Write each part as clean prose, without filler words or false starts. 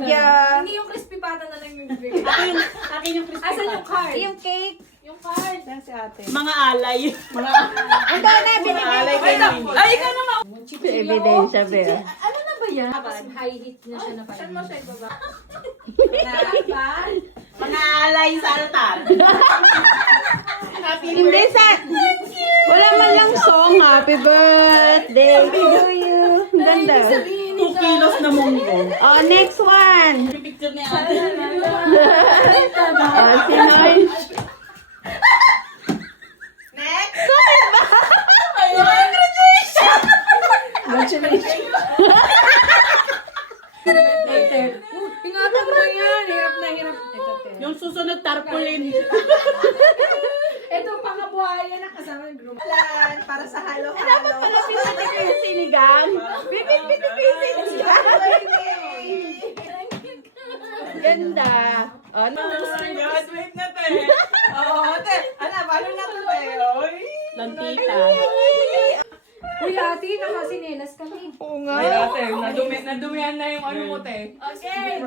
Nadia. Hindi yung crispy pata na lang yung bibigay. Akin yung crispy Asan yung card? Yung cake. Yung card. Yan si ate. Mga alay. Ang doon na, binigay ko. Ay, ikaw naman. Ebidensya, be. Ano na ba yan? Tapos high heat na siya na pala. Saan mo siya ibaba? Mga alay sa altar. Hindi sa... Wala man lang song. Happy birthday to you. Ang ganda. 2 kilos na munggo. Oh, next one. Picture ni ate. Oh, si Noy. Ingatan mo yan. Hirap na hirap. Ito, te. Yung susunod tarpaulin. Ito, pangabuhaya na kasama ng group. Para sa halo-halo. Pinipiti ko yung sinigang. Pinipiti ko yung sinigang. Ganda. Oh, no. Graduate na te. Oh, ate. Ano, paano na to tayo? Lantita. Uy, ate, nakasinelas kami. Oo nga. Ay, ate, nadumihan na yung ano mo, te. Okay.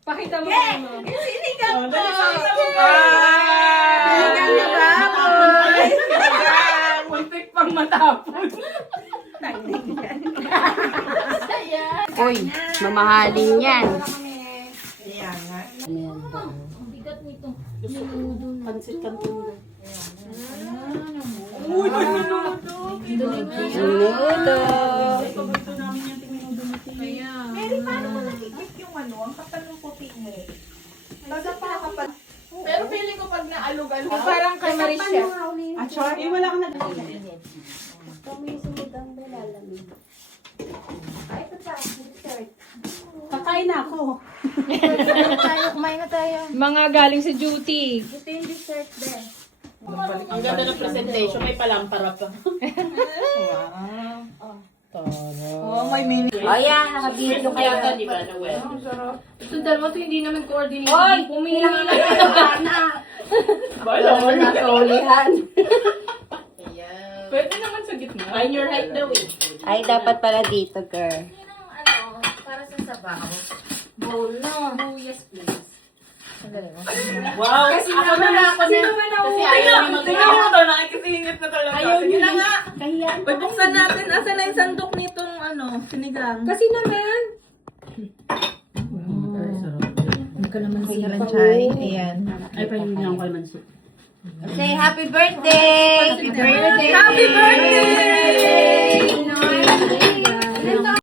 Pakita mo ano. Yung sinigang Oh, ko. Sinigang ni Baboy. Muntik pang matapon. Uy, mamahalin yan. Ang bigat nito. Pansit canton. Minudo. Paborito namin yung timinudo ni Tia. Mary, paano mo nakikip yung ano, ang kapal ng puti mo? Baga pa kapal. Pero feeling ko pag naalog-alog. Parang kay Marisha. Eh, wala ka na. Kakain na ako. Kumain na tayo. Mga galing sa duty. Ito yung dessert din. Ang ganda ng presentation. May palampara pa. Oh, may mini. O yan, nakabili ko kayo. Yata, di ba, Noel? Ito dalawa to hindi naman coordinated. Oy! Pumili na kayo na. Bala. Nasa ulihan. Pwede naman sa gitna. Find your height daw eh. Ay, dapat pala dito, girl. Ano, para sa sabaw. Bowl na. Oh, yes, please. Wow! Kasi ako naman, na ako kasi na. naman Kasi ako. ayaw ni Tingnan mo to, nakikisingit na talaga. Ayaw Sige niya na nga. Kaya. Buksan natin. Asan na yung sandok nitong ano, sinigang? Kasi naman. Ayan. Ay, pahingi lang ko naman siya. Say happy birthday! Happy birthday! Happy birthday! Noy.